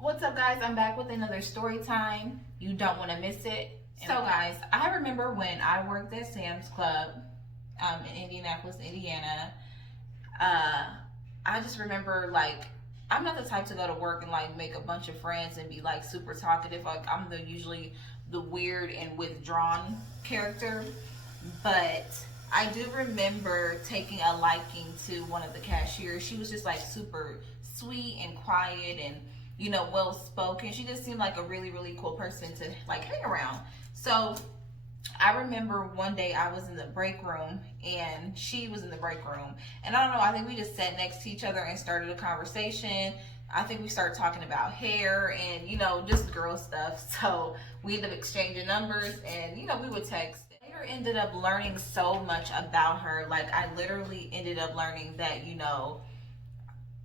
What's up, guys? I'm back with another story time. You don't want to miss it. So, guys, I remember when I worked at Sam's Club in Indianapolis, Indiana. I just remember, like, I'm not the type to go to work and like make a bunch of friends and be like super talkative. Like, I'm usually the weird and withdrawn character. But I do remember taking a liking to one of the cashiers. She was just like super sweet and quiet and well spoken. She just seemed like a really, really cool person to like hang around. So I remember one day I was in the break room and she was in the break room. And I don't know, I think we just sat next to each other and started a conversation. I think we started talking about hair and, just girl stuff. So we ended up exchanging numbers and, we would text. Later ended up learning so much about her. Like, I literally ended up learning that,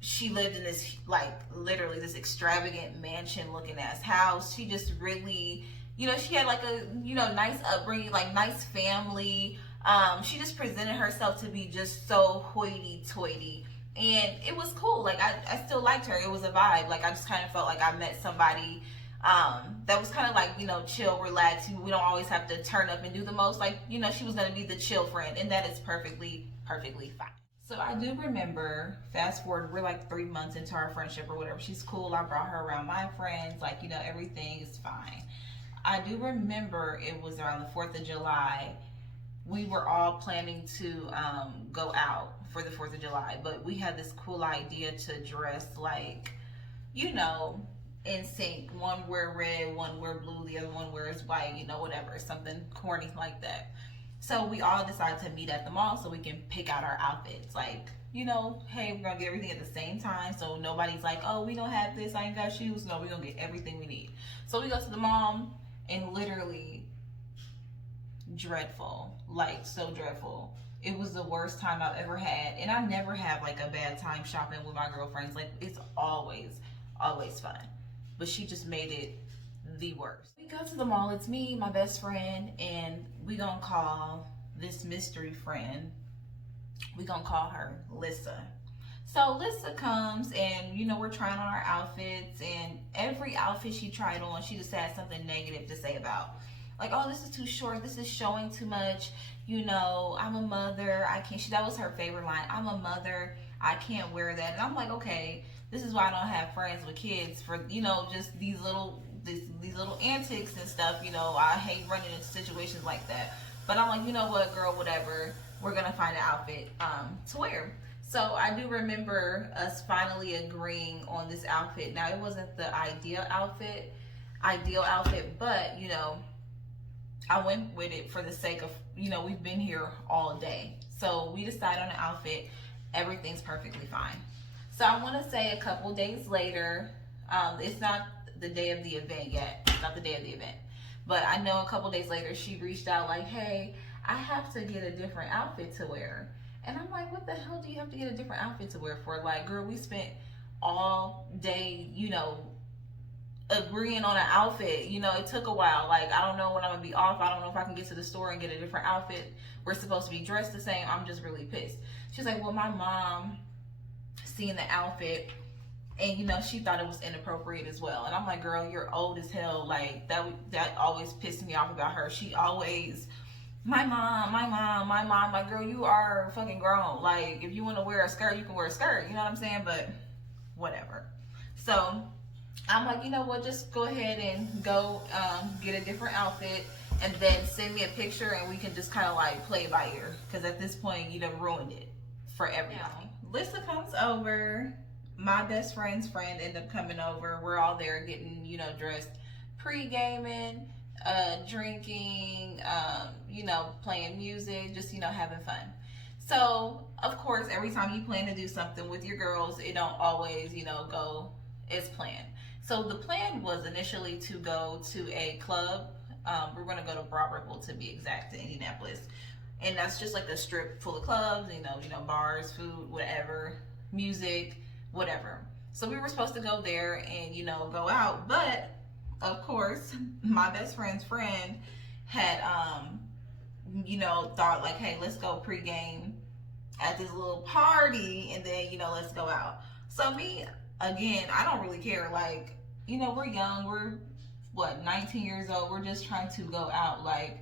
she lived in this, like, literally this extravagant mansion looking ass house. She just really, she had like a, nice upbringing, like nice family. She just presented herself to be just so hoity-toity. And it was cool. Like, I still liked her. It was a vibe. Like, I just kind of felt like I met somebody that was kind of like, chill, relaxed. We don't always have to turn up and do the most. Like, she was going to be the chill friend. And that is perfectly fine. So I do remember, fast forward, we're like 3 months into our friendship or whatever. She's cool. I brought her around my friends. Like, everything is fine. I do remember it was around the 4th of July. We were all planning to go out for the 4th of July, but we had this cool idea to dress like, in sync. One wear red, one wear blue, the other one wears white, whatever, something corny like that. So we all decided to meet at the mall so we can pick out our outfits. Like, hey, we're gonna get everything at the same time. So nobody's like, oh, we don't have this, I ain't got shoes. No, we're gonna get everything we need. So we go to the mall and literally dreadful. Like, so dreadful. It was the worst time I've ever had. And I never have like a bad time shopping with my girlfriends. Like, it's always fun. But she just made it the worst. We go to the mall, it's me, my best friend, and we gonna call this mystery friend, we gonna call her Lissa. So Lissa comes and, we're trying on our outfits, and every outfit she tried on, she just had something negative to say about. Like, oh, this is too short, this is showing too much, I'm a mother, I can't, that was her favorite line, I'm a mother, I can't wear that. And I'm like, okay, this is why I don't have friends with kids, for, just these little antics and stuff. I hate running into situations like that. But I'm like, you know what, girl, whatever. We're gonna find an outfit to wear. So I do remember us finally agreeing on this outfit. Now, it wasn't the ideal outfit, but I went with it for the sake of, we've been here all day. So we decided on an outfit. Everything's perfectly fine. So I want to say a couple days later, it's not the day of the event yet. It's not the day of the event. But I know a couple days later, she reached out like, hey, I have to get a different outfit to wear. And I'm like, what the hell do you have to get a different outfit to wear for? Like, girl, we spent all day, agreeing on an outfit. It took a while. Like, I don't know when I'm going to be off. I don't know if I can get to the store and get a different outfit. We're supposed to be dressed the same. I'm just really pissed. She's like, well, my mom seen the outfit and she thought it was inappropriate as well. And I'm like, girl, you're old as hell. Like, that always pissed me off about her. She always, my mom. Like, girl, you are fucking grown. Like, if you want to wear a skirt, you can wear a skirt. You know what I'm saying? But whatever. So I'm like, you know what, just go ahead and go get a different outfit and then send me a picture and we can just kind of like play by ear. Because at this point, you done ruined it for everybody. Lissa comes over. My best friend's friend ended up coming over. We're all there getting, dressed, pre-gaming, drinking, playing music, just, having fun. So, of course, every time you plan to do something with your girls, it don't always, go as planned. So the plan was initially to go to a club. We're going to go to Broad Ripple, to be exact, in Indianapolis. And that's just like a strip full of clubs, bars, food, whatever, music, whatever. So we were supposed to go there and, go out. But, of course, my best friend's friend had, thought like, hey, let's go pregame at this little party and then, let's go out. So me, again, I don't really care. Like, you know, we're young. We're what, 19 years old. We're just trying to go out, like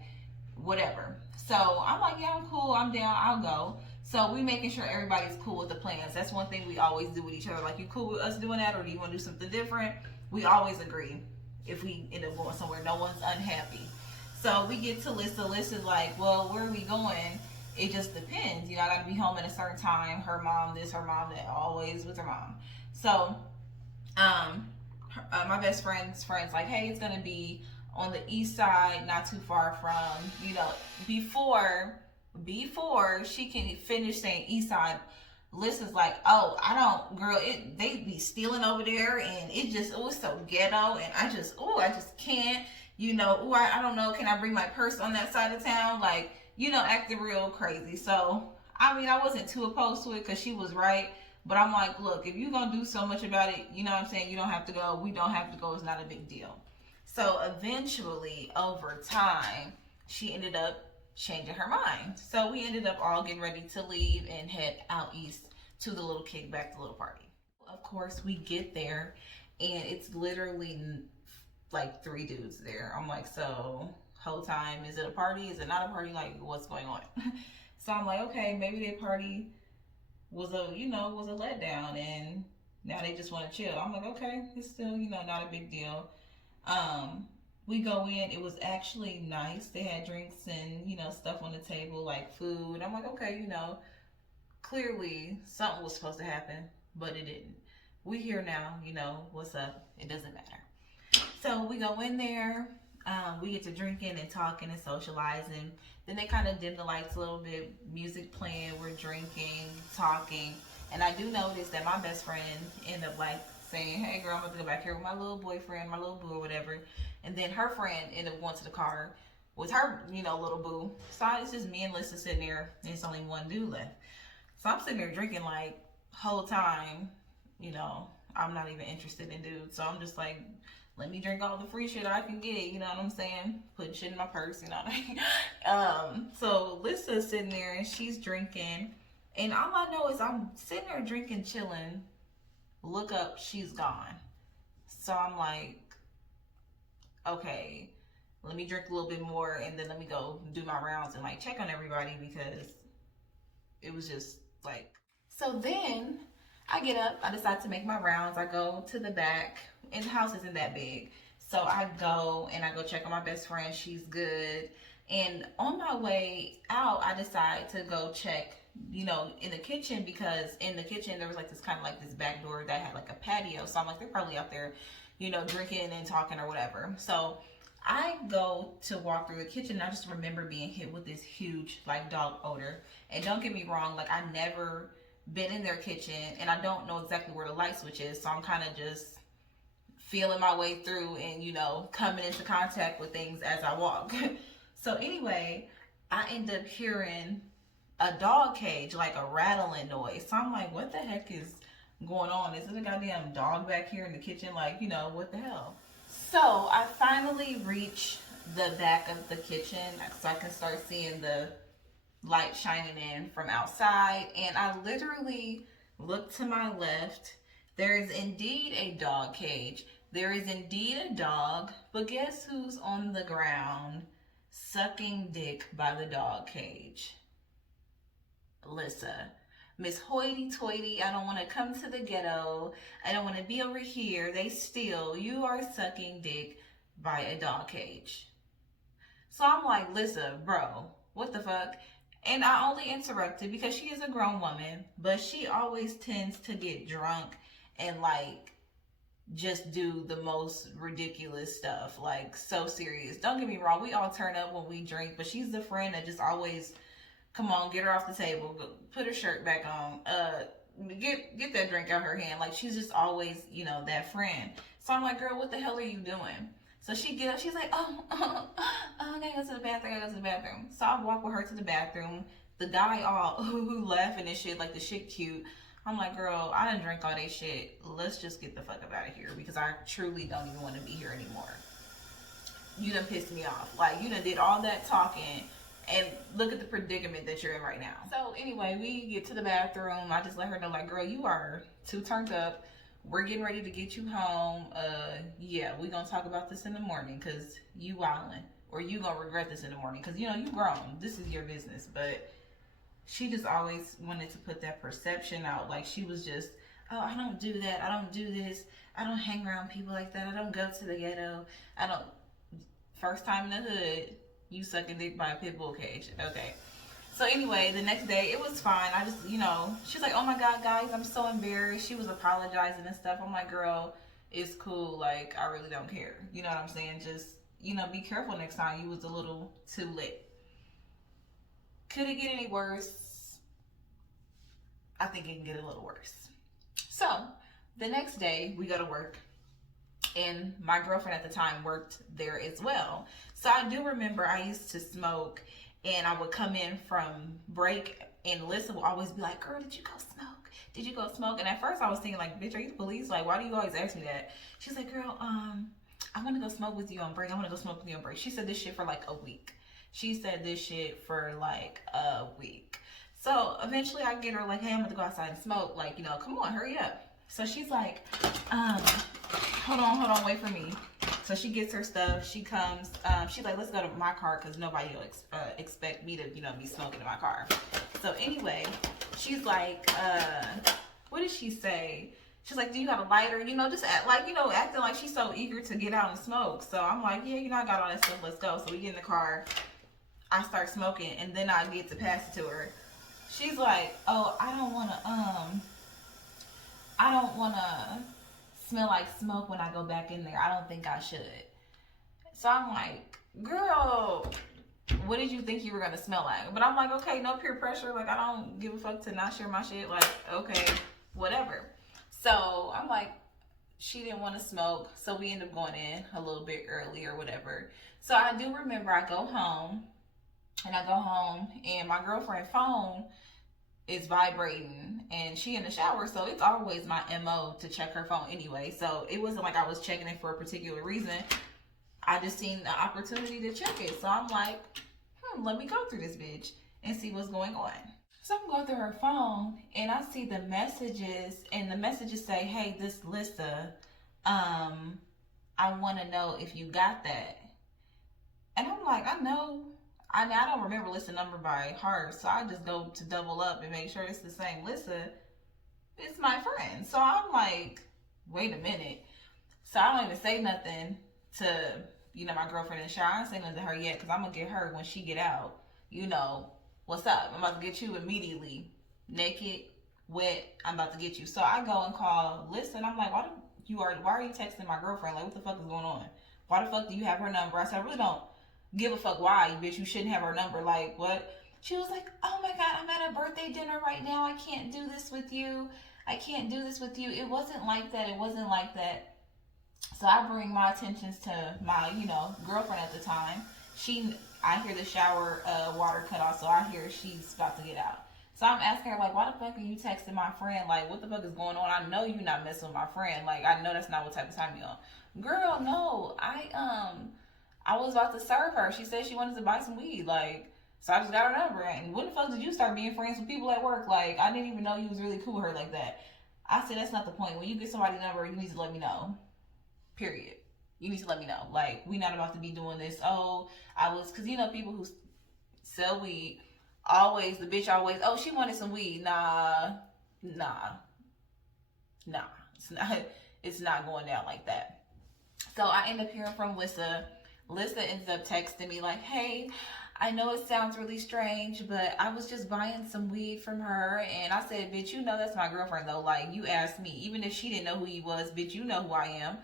whatever. So I'm like, yeah, I'm cool. I'm down. I'll go. So we making sure everybody's cool with the plans. That's one thing we always do with each other. Like, you cool with us doing that, or do you want to do something different? We always agree. If we end up going somewhere, no one's unhappy. So we get to Lissa. Lissa's like, well, where are we going? It just depends. You know, I got to be home at a certain time. Her mom this, her mom that. Always with her mom. So, my best friend's like, hey, it's gonna be on the east side, not too far from, you know, before she can finish saying east side, Lissa's like, oh, I don't, girl, they be stealing over there, and it was so ghetto, and I just can't, you know, I don't know, can I bring my purse on that side of town? Like, you know, acting real crazy. So, I mean, I wasn't too opposed to it because she was right. But I'm like, look, if you're going to do so much about it, you know what I'm saying? You don't have to go. We don't have to go. It's not a big deal. So eventually, over time, she ended up changing her mind. So we ended up all getting ready to leave and head out east to the little kickback, the little party. Of course, we get there, and it's literally like 3 dudes there. I'm like, so whole time, is it a party? Is it not a party? Like, what's going on? So I'm like, okay, maybe they party was a letdown, and now they just want to chill. I'm like, okay, it's still, you know, not a big deal. We go in, it was actually nice. They had drinks and, you know, stuff on the table, like food. I'm like, okay, you know, clearly something was supposed to happen, but it didn't. We here now, you know, what's up? It doesn't matter. So we go in there, we get to drinking and talking and socializing. Then they kind of dim the lights a little bit, music playing, we're drinking, talking. And I do notice that my best friend ended up like saying, hey girl, I'm gonna go back here with my little boyfriend, my little boo or whatever. And then her friend ended up going to the car with her, you know, little boo. So it's just me and Lissa sitting there, and it's only one dude left. So I'm sitting there drinking like whole time, you know, I'm not even interested in dudes. So I'm just like, let me drink all the free shit I can get, you know what I'm saying? Putting shit in my purse, you know what I mean? So Lissa's sitting there and she's drinking. And all I know is I'm sitting there drinking, chilling. Look up, she's gone. So I'm like, okay, let me drink a little bit more and then let me go do my rounds and like check on everybody, because it was just like. So then I get up, I decide to make my rounds. I go to the back, and the house isn't that big. So I go and I go check on my best friend. She's good. And on my way out, I decide to go check, you know, in the kitchen, because in the kitchen there was like this kind of like this back door that had like a patio. So I'm like, they're probably out there, you know, drinking and talking or whatever. So I go to walk through the kitchen, and I just remember being hit with this huge like dog odor. And don't get me wrong, like I never been in their kitchen, and I don't know exactly where the light switch is. So I'm kind of just feeling my way through and, you know, coming into contact with things as I walk. So anyway, I end up hearing a dog cage, like a rattling noise. So I'm like, what the heck is going on? Is it a goddamn dog back here in the kitchen? Like, you know, what the hell? So I finally reach the back of the kitchen so I can start seeing the light shining in from outside. And I literally look to my left. There is indeed a dog cage. There is indeed a dog, but guess who's on the ground sucking dick by the dog cage? Lissa. Miss Hoity Toity, I don't want to come to the ghetto. I don't want to be over here. They steal. You are sucking dick by a dog cage. So I'm like, Lissa, bro, what the fuck? And I only interrupted because she is a grown woman, but she always tends to get drunk and like just do the most ridiculous stuff, like so serious. Don't get me wrong, we all turn up when we drink, but she's the friend that just always, come on, get her off the table, put her shirt back on, get that drink out her hand. Like, she's just always, you know, that friend. So I'm like, girl, what the hell are you doing? So she get up, she's like, I gotta go to the bathroom, So I walk with her to the bathroom. The guy all laughing and shit, like the shit cute. I'm like, girl, I done drink all that shit. Let's just get the fuck up out of here, because I truly don't even want to be here anymore. You done pissed me off. Like, you done did all that talking, and look at the predicament that you're in right now. So anyway, we get to the bathroom. I just let her know, like, girl, you are too turned up. We're getting ready to get you home. yeah, we gonna talk about this in the morning because you wildin'. Or you gonna regret this in the morning because, you know, you grown. This is your business. But she just always wanted to put that perception out. Like, she was just, oh, I don't do that. I don't do this. I don't hang around people like that. I don't go to the ghetto. I don't. First time in the hood, you sucking dick by a pit bull cage. Okay. So anyway, the next day, it was fine. I just, you know, she's like, oh my God, guys, I'm so embarrassed. She was apologizing and stuff. I'm like, girl, it's cool. Like, I really don't care. You know what I'm saying? Just, you know, be careful next time. You was a little too lit. Could it get any worse? I think it can get a little worse. So the next day, we go to work. And my girlfriend at the time worked there as well. So I do remember I used to smoke, and I would come in from break, and Alyssa would always be like, girl, did you go smoke? Did you go smoke? And at first I was thinking like, bitch, are you the police? Like, why do you always ask me that? She's like, girl, I want to go smoke with you on break. I want to go smoke with you on break. She said this shit for like a week. She said this shit for like a week. So eventually I get her like, hey, I'm going to go outside and smoke. Like, you know, come on, hurry up. So she's like, hold on, wait for me. So she gets her stuff. She comes. She's like, let's go to my car because nobody will expect me to, you know, be smoking in my car. So anyway, she's like, what did she say? She's like, do you have a lighter? You know, just act like, you know, acting like she's so eager to get out and smoke. So I'm like, yeah, you know, I got all that stuff. Let's go. So we get in the car. I start smoking, and then I get to pass it to her. She's like, oh, I don't want to smell like smoke when I go back in there. I don't think I should. So I'm like, girl, what did you think you were going to smell like? But I'm like, okay, no peer pressure. Like, I don't give a fuck to not share my shit. Like, okay, whatever. So I'm like, she didn't want to smoke. So we end up going in a little bit early or whatever. So I do remember I go home, and my girlfriend's phone is vibrating, and she in the shower, so it's always my MO to check her phone anyway. So it wasn't like I was checking it for a particular reason. I just seen the opportunity to check it. So I'm like, let me go through this bitch and see what's going on. So I'm going through her phone, and I see the messages, and the messages say, hey, this Lissa, I want to know if you got that. And I'm like, I know. I mean, I don't remember Lissa's number by heart, so I just go to double up and make sure it's the same Lissa. It's my friend. So I'm like, wait a minute. So I don't even say nothing to, you know, my girlfriend in the shower. I don't say nothing to her yet, because I'm going to get her when she get out. You know, what's up? I'm about to get you immediately. Naked, wet, I'm about to get you. So I go and call Lissa, and I'm like, why are you texting my girlfriend? Like, what the fuck is going on? Why the fuck do you have her number? I said, I really don't give a fuck why, bitch. You shouldn't have her number. Like, what? She was like, oh my God, I'm at a birthday dinner right now. I can't do this with you. I can't do this with you. It wasn't like that. It wasn't like that. So I bring my attentions to my, you know, girlfriend at the time. I hear the shower water cut off, so I hear she's about to get out. So I'm asking her, like, why the fuck are you texting my friend? Like, what the fuck is going on? I know you're not messing with my friend. Like, I know that's not what type of time you're on. Girl, no. I was about to serve her. She said she wanted to buy some weed. Like, so I just got her number. And when the fuck did you start being friends with people at work? Like, I didn't even know you was really cool with her like that. I said, that's not the point. When you get somebody's number, you need to let me know. Period. You need to let me know. Like, we not about to be doing this. Oh, because you know, people who sell weed, the bitch always, oh, she wanted some weed. Nah. It's not going down like that. So I end up hearing from Lissa. Lissa ends up texting me like, hey, I know it sounds really strange, but I was just buying some weed from her. And I said, bitch, you know that's my girlfriend though. Like, you asked me. Even if she didn't know who you was, bitch, you know who I am.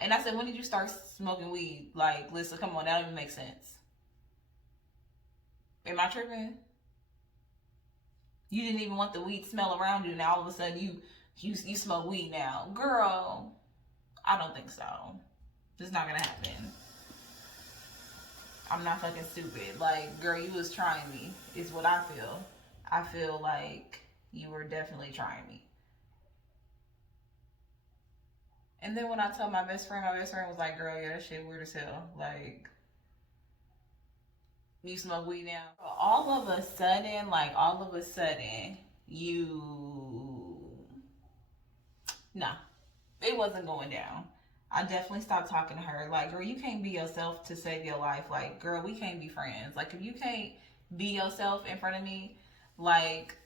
And I said, when did you start smoking weed? Like, Lissa, come on, that don't even make sense. Am I tripping? You didn't even want the weed smell around you. Now all of a sudden you smoke weed now. Girl, I don't think so. It's not gonna happen. I'm not fucking stupid. Like, girl, you was trying me, is what I feel. I feel like you were definitely trying me. And then when I told my best friend was like, girl, yeah, that shit weird as hell. Like, you smoke weed now? All of a sudden, nah, it wasn't going down. I definitely stopped talking to her. Like, girl, you can't be yourself to save your life. Like, girl, we can't be friends. Like, if you can't be yourself in front of me, like,